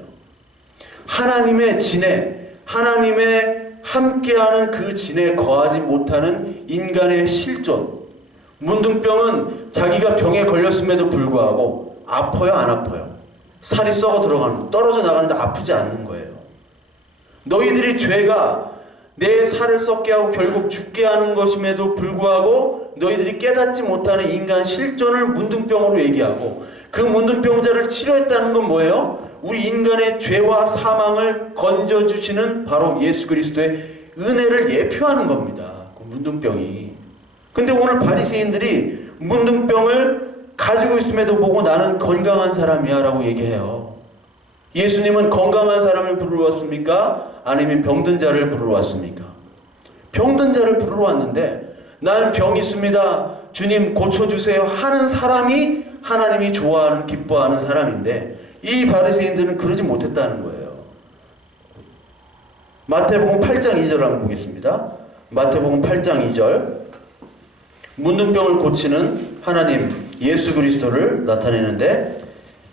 하나님의 진에, 하나님의 함께하는 그 진에 거하지 못하는 인간의 실존. 문둥병은 자기가 병에 걸렸음에도 불구하고 아파요, 안 아파요? 살이 썩어 들어가는, 떨어져 나가는데 아프지 않는 거예요. 너희들이 죄가 내 살을 썩게 하고 결국 죽게 하는 것임에도 불구하고 너희들이 깨닫지 못하는 인간 실존을 문둥병으로 얘기하고 그 문둥병자를 치료했다는 건 뭐예요? 우리 인간의 죄와 사망을 건져주시는 바로 예수 그리스도의 은혜를 예표하는 겁니다. 그 문둥병이. 근데 오늘 바리새인들이 문둥병을 가지고 있음에도 보고 나는 건강한 사람이야 라고 얘기해요. 예수님은 건강한 사람을 부르러 왔습니까? 아니면 병든 자를 부르러 왔습니까? 병든 자를 부르러 왔는데 나는 병이 있습니다. 주님 고쳐주세요 하는 사람이 하나님이 좋아하는 기뻐하는 사람인데 이 바리새인들은 그러지 못했다는 거예요. 마태복음 8장 2절 한번 보겠습니다. 마태복음 8장 2절 문둥병을 고치는 하나님 예수 그리스도를 나타내는데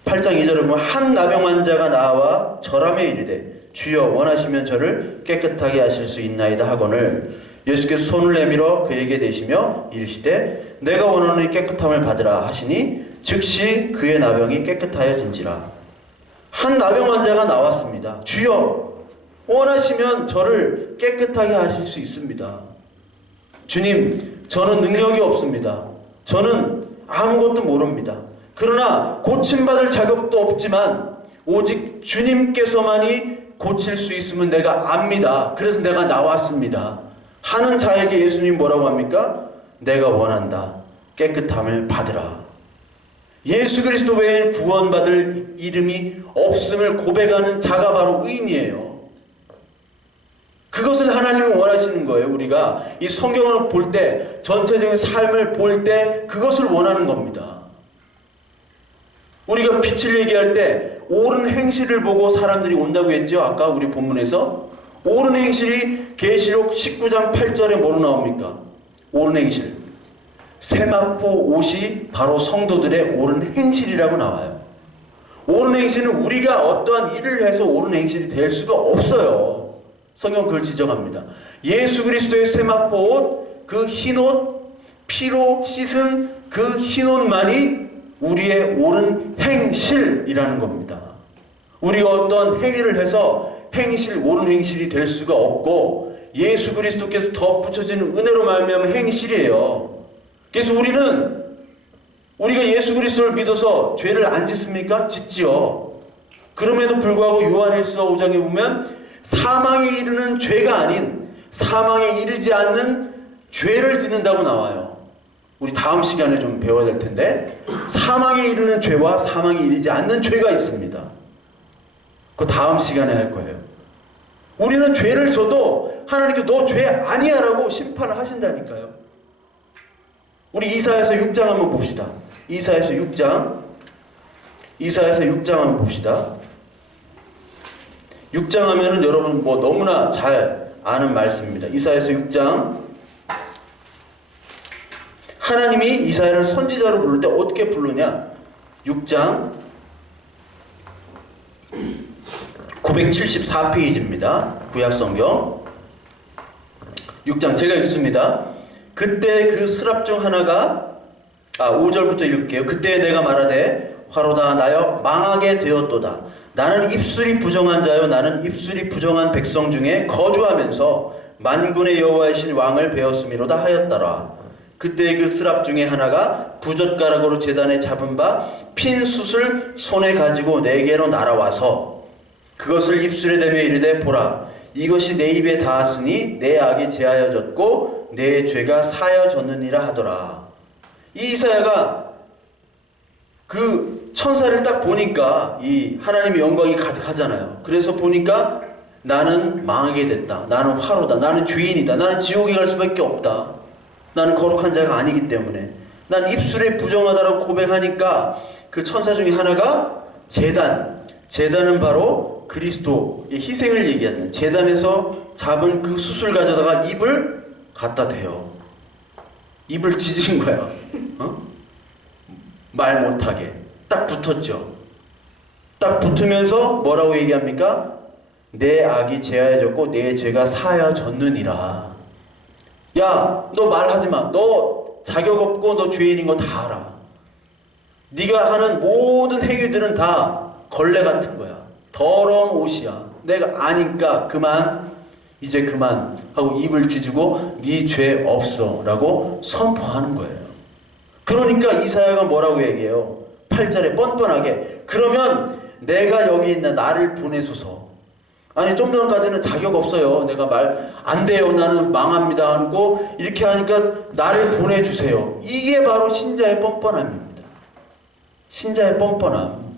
8장 2절에 보면 한 나병 환자가 나와 절하며 이르되 주여 원하시면 저를 깨끗하게 하실 수 있나이다 하거늘 예수께서 손을 내밀어 그에게 대시며 이르시되 내가 원하노니 깨끗함을 받으라 하시니 즉시 그의 나병이 깨끗하여진지라. 한 나병 환자가 나왔습니다. 주여 원하시면 저를 깨끗하게 하실 수 있습니다. 주님 저는 능력이 없습니다. 저는 아무것도 모릅니다. 그러나 고침받을 자격도 없지만 오직 주님께서만이 고칠 수 있으면 내가 압니다. 그래서 내가 나왔습니다. 하는 자에게 예수님 뭐라고 합니까? 내가 원한다. 깨끗함을 받으라. 예수 그리스도 외에 구원받을 이름이 없음을 고백하는 자가 바로 의인이에요. 그것을 하나님이 원하시는 거예요. 우리가 이 성경을 볼 때 전체적인 삶을 볼 때 그것을 원하는 겁니다. 우리가 빛을 얘기할 때 옳은 행실을 보고 사람들이 온다고 했죠. 아까 우리 본문에서 옳은 행실이 계시록 19장 8절에 뭐로 나옵니까? 옳은 행실 세마포 옷이 바로 성도들의 옳은 행실이라고 나와요. 옳은 행실은 우리가 어떠한 일을 해서 옳은 행실이 될 수가 없어요. 성경 그걸 지적합니다. 예수 그리스도의 세마포 옷, 그 흰옷, 피로 씻은 그 흰옷만이 우리의 옳은 행실이라는 겁니다. 우리가 어떤 행위를 해서 행실, 옳은 행실이 될 수가 없고 예수 그리스도께서 덧붙여지는 은혜로 말미암은 행실이에요. 그래서 우리가 예수 그리스도를 믿어서 죄를 안 짓습니까? 짓지요. 그럼에도 불구하고 요한일서 5장에 보면 사망에 이르는 죄가 아닌 사망에 이르지 않는 죄를 짓는다고 나와요. 우리 다음 시간에 좀 배워야 될 텐데, 사망에 이르는 죄와 사망에 이르지 않는 죄가 있습니다. 그거 다음 시간에 할 거예요. 우리는 죄를 져도 하나님께 너 죄 아니야 라고 심판을 하신다니까요. 우리 이사야서 6장 한번 봅시다. 이사야서 6장 한번 봅시다. 6장 하면은 여러분 뭐 너무나 잘 아는 말씀입니다. 이사야서 6장. 하나님이 이사야를 선지자로 부를 때 어떻게 부르냐? 6장 974페이지입니다. 구약성경 6장 제가 읽습니다. 그때 그 스랍 중 하나가 5절부터 읽을게요. 그때 내가 말하되 화로다 나여 망하게 되었도다. 나는 입술이 부정한 자요 나는 입술이 부정한 백성 중에 거주하면서 만군의 여호와이신 왕을 배웠음이로다 하였더라. 그때 그 스랍 중에 하나가 부젓가락으로 제단에 잡은 바 핀 숯을 손에 가지고 내게로 날아와서 그것을 입술에 대며 이르되 보라 이것이 내 입에 닿았으니 내 악이 제하여졌고 내 죄가 사여졌느니라 하더라. 이 이사야가 그 천사를 딱 보니까 이 하나님의 영광이 가득하잖아요. 그래서 보니까 나는 망하게 됐다. 나는 화로다. 나는 죄인이다. 나는 지옥에 갈 수밖에 없다. 나는 거룩한 자가 아니기 때문에. 난 입술에 부정하다라고 고백하니까 그 천사 중에 하나가 제단은 바로 그리스도의 희생을 얘기하잖아요. 제단에서 잡은 그 숯을 가져다가 입을 갖다 대요. 입을 지진 거야. 말 못하게. 딱 붙었죠. 딱 붙으면서 뭐라고 얘기합니까? 내 악이 제하여졌고 내 죄가 사여졌느니라. 야, 너 말하지 마. 너 자격 없고 너 죄인인 거 다 알아. 네가 하는 모든 행위들은 다 걸레 같은 거야. 더러운 옷이야. 내가 아니까 이제 그만 하고 입을 지주고 네 죄 없어 라고 선포하는 거예요. 그러니까 이사야가 뭐라고 얘기해요? 8절에 뻔뻔하게 그러면 내가 여기 있나 나를 보내소서. 아니 좀 전까지는 자격 없어요. 내가 말 안 돼요. 나는 망합니다 하고 이렇게 하니까 나를 보내주세요. 이게 바로 신자의 뻔뻔함입니다. 신자의 뻔뻔함.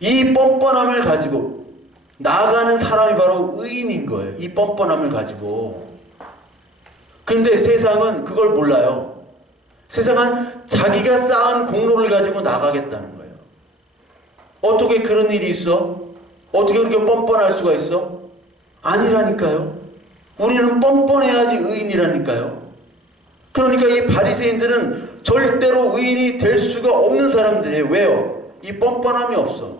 이 뻔뻔함을 가지고 나아가는 사람이 바로 의인인 거예요. 이 뻔뻔함을 가지고. 근데 세상은 그걸 몰라요. 세상은 자기가 쌓은 공로를 가지고 나가겠다는 거예요. 어떻게 그런 일이 있어? 어떻게 그렇게 뻔뻔할 수가 있어? 아니라니까요. 우리는 뻔뻔해야지 의인이라니까요. 그러니까 이 바리새인들은 절대로 의인이 될 수가 없는 사람들이에요. 왜요? 이 뻔뻔함이 없어.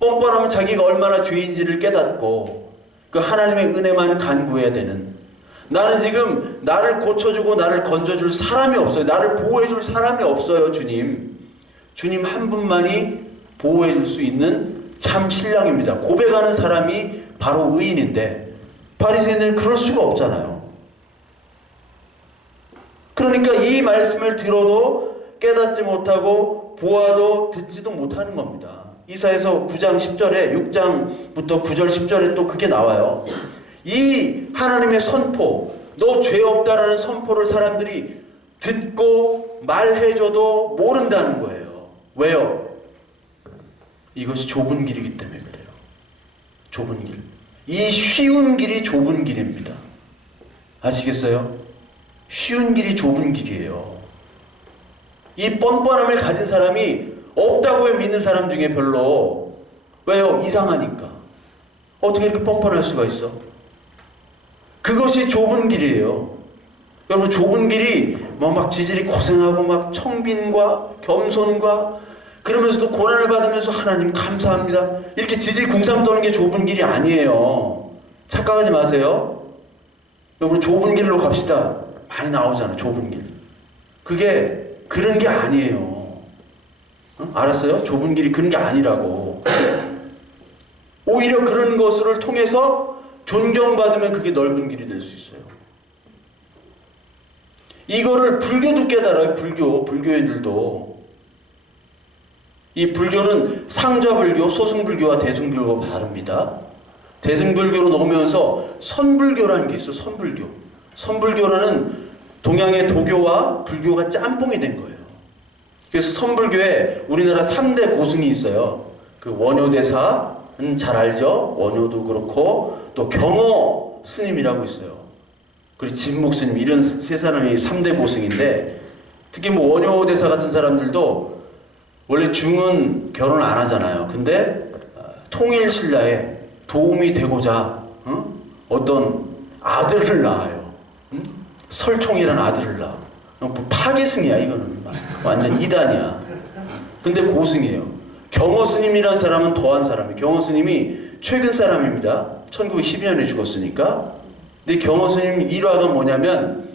뻔뻔하면 자기가 얼마나 죄인지를 깨닫고 그 하나님의 은혜만 간구해야 되는. 나는 지금 나를 고쳐주고 나를 건져줄 사람이 없어요. 나를 보호해줄 사람이 없어요. 주님 한 분만이 보호해줄 수 있는 참 신랑입니다. 고백하는 사람이 바로 의인인데 바리새인들은 그럴 수가 없잖아요. 그러니까 이 말씀을 들어도 깨닫지 못하고 보아도 듣지도 못하는 겁니다. 이사야서 9장 10절에 6장부터 9절 10절에 또 그게 나와요. 이 하나님의 선포, 너 죄 없다라는 선포를 사람들이 듣고 말해줘도 모른다는 거예요. 왜요? 이것이 좁은 길이기 때문에 그래요. 좁은 길. 이 쉬운 길이 좁은 길입니다. 아시겠어요? 쉬운 길이 좁은 길이에요. 이 뻔뻔함을 가진 사람이 없다고 믿는 사람 중에 별로. 왜요? 이상하니까. 어떻게 이렇게 뻔뻔할 수가 있어? 그것이 좁은 길이에요. 여러분 좁은 길이 막 지질이 고생하고 막 청빈과 겸손과 그러면서도 고난을 받으면서 하나님 감사합니다 이렇게 지질 궁상 떠는 게 좁은 길이 아니에요. 착각하지 마세요. 여러분 좁은 길로 갑시다. 많이 나오잖아. 좁은 길. 그게 그런 게 아니에요. 알았어요? 좁은 길이 그런 게 아니라고. 오히려 그런 것을 통해서 존경받으면 그게 넓은 길이 될 수 있어요. 이거를 불교도 깨달아요. 불교인들도. 이 불교는 상자불교, 소승불교와 대승불교가 다릅니다. 대승불교로 넘으면서 선불교라는 게 있어요. 선불교. 선불교라는 동양의 도교와 불교가 짬뽕이 된 거예요. 그래서 선불교에 우리나라 3대 고승이 있어요. 그 원효대사는 잘 알죠? 원효도 그렇고 또 경호 스님이라고 있어요. 그리고 진묵 스님, 이런 세 사람이 3대 고승인데, 특히 뭐 원효대사 같은 사람들도 원래 중은 결혼 안 하잖아요. 근데 통일신라에 도움이 되고자 어떤 아들을 낳아요. 설총이라는 아들을 낳아. 파기승이야 이거는. 완전 이단이야. 근데 고승이에요. 경호 스님이라는 사람은 더한 사람이에요. 경호 스님이 최근 사람입니다. 1912년에 죽었으니까. 근데 경호 스님 일화가 뭐냐면,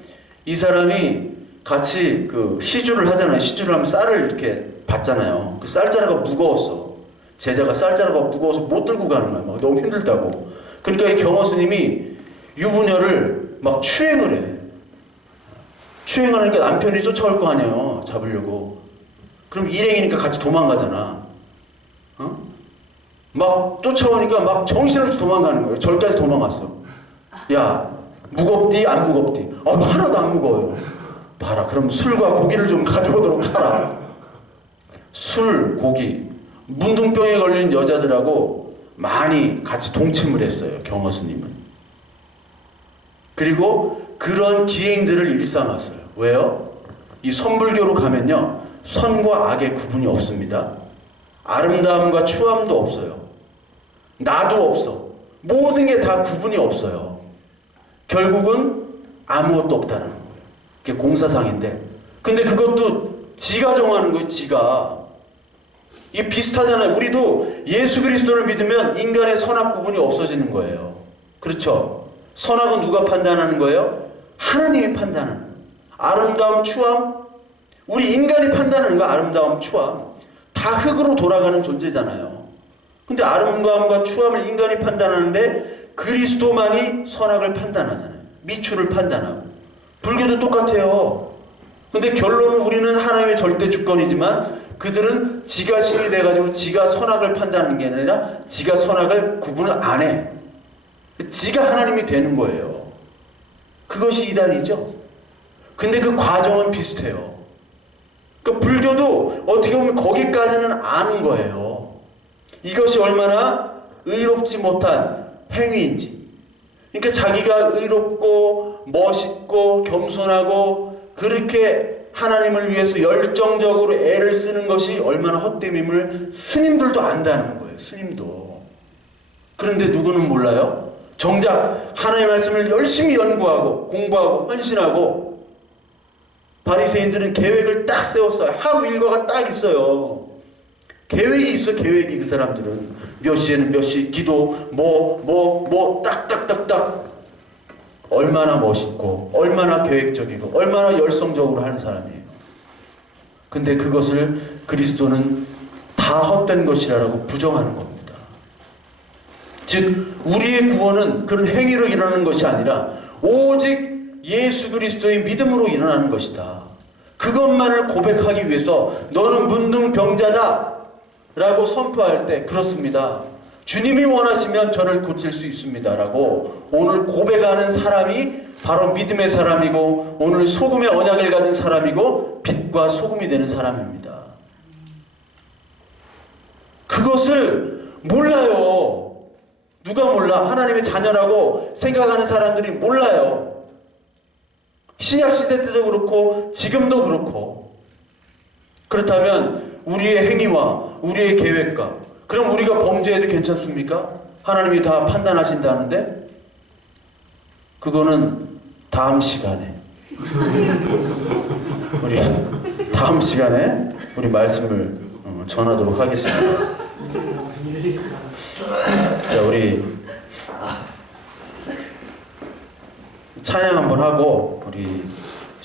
이 사람이 같이 그 시주를 하잖아요. 시주를 하면 쌀을 이렇게 받잖아요. 그 쌀자루가 무거웠어. 제자가 쌀자루가 무거워서 못 들고 가는 거야. 막 너무 힘들다고. 그러니까 이 경호 스님이 유부녀를 막 추행을 해. 추행을 하니까 남편이 쫓아올 거 아니에요. 잡으려고. 그럼 일행이니까 같이 도망가잖아. 막 쫓아오니까 막 정신없이 도망가는 거예요. 절까지 도망갔어. 야, 무겁디 안 무겁디? 하나도 안 무거워요. 봐라, 그럼 술과 고기를 좀 가져오도록 하라. 술, 고기. 문둥병에 걸린 여자들하고 많이 같이 동침을 했어요. 경호 스님은. 그리고 그런 기행들을 일삼았어요. 왜요? 이 선불교로 가면요, 선과 악의 구분이 없습니다. 아름다움과 추함도 없어요. 나도 없어. 모든 게 다 구분이 없어요. 결국은 아무것도 없다는 거예요. 그게 공사상인데, 근데 그것도 지가 정하는 거예요. 지가. 이게 비슷하잖아요. 우리도 예수 그리스도를 믿으면 인간의 선악 구분이 없어지는 거예요. 그렇죠? 선악은 누가 판단하는 거예요? 하나님이 판단하는 거예요. 아름다움, 추함, 우리 인간이 판단하는 거예요. 아름다움, 추함. 다 흙으로 돌아가는 존재잖아요. 근데 아름다움과 추함을 인간이 판단하는데, 그리스도만이 선악을 판단하잖아요. 미추를 판단하고. 불교도 똑같아요. 근데 결론은 우리는 하나님의 절대 주권이지만, 그들은 지가 신이 돼가지고 지가 선악을 판단하는 게 아니라 지가 선악을 구분을 안 해. 지가 하나님이 되는 거예요. 그것이 이단이죠. 근데 그 과정은 비슷해요. 그러니까 불교도 어떻게 보면 거기까지는 아는 거예요. 이것이 얼마나 의롭지 못한 행위인지. 그러니까 자기가 의롭고 멋있고 겸손하고 그렇게 하나님을 위해서 열정적으로 애를 쓰는 것이 얼마나 헛됨임을 스님들도 안다는 거예요. 스님도. 그런데 누구는 몰라요? 정작 하나님의 말씀을 열심히 연구하고 공부하고 헌신하고, 바리새인들은 계획을 딱 세웠어요. 하루 일과가 딱 있어요. 계획이 있어. 계획이. 그 사람들은 몇 시에는 몇 시 기도 딱딱딱딱. 얼마나 멋있고 얼마나 계획적이고 얼마나 열성적으로 하는 사람이에요. 근데 그것을 그리스도는 다 헛된 것이라고 부정하는 겁니다. 즉 우리의 구원은 그런 행위로 일어나는 것이 아니라 오직 예수 그리스도의 믿음으로 일어나는 것이다. 그것만을 고백하기 위해서 너는 문둥병자다 라고 선포할 때, 그렇습니다, 주님이 원하시면 저를 고칠 수 있습니다 라고 오늘 고백하는 사람이 바로 믿음의 사람이고, 오늘 소금의 언약을 가진 사람이고 빛과 소금이 되는 사람입니다. 그것을 몰라요. 누가 몰라? 하나님의 자녀라고 생각하는 사람들이 몰라요. 신약시대 때도 그렇고 지금도 그렇고. 그렇다면 우리의 행위와 우리의 계획과, 그럼 우리가 범죄해도 괜찮습니까? 하나님이 다 판단하신다는데? 그거는 다음 시간에 우리 말씀을 전하도록 하겠습니다. 자, 우리 찬양 한번 하고 우리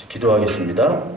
기도하겠습니다.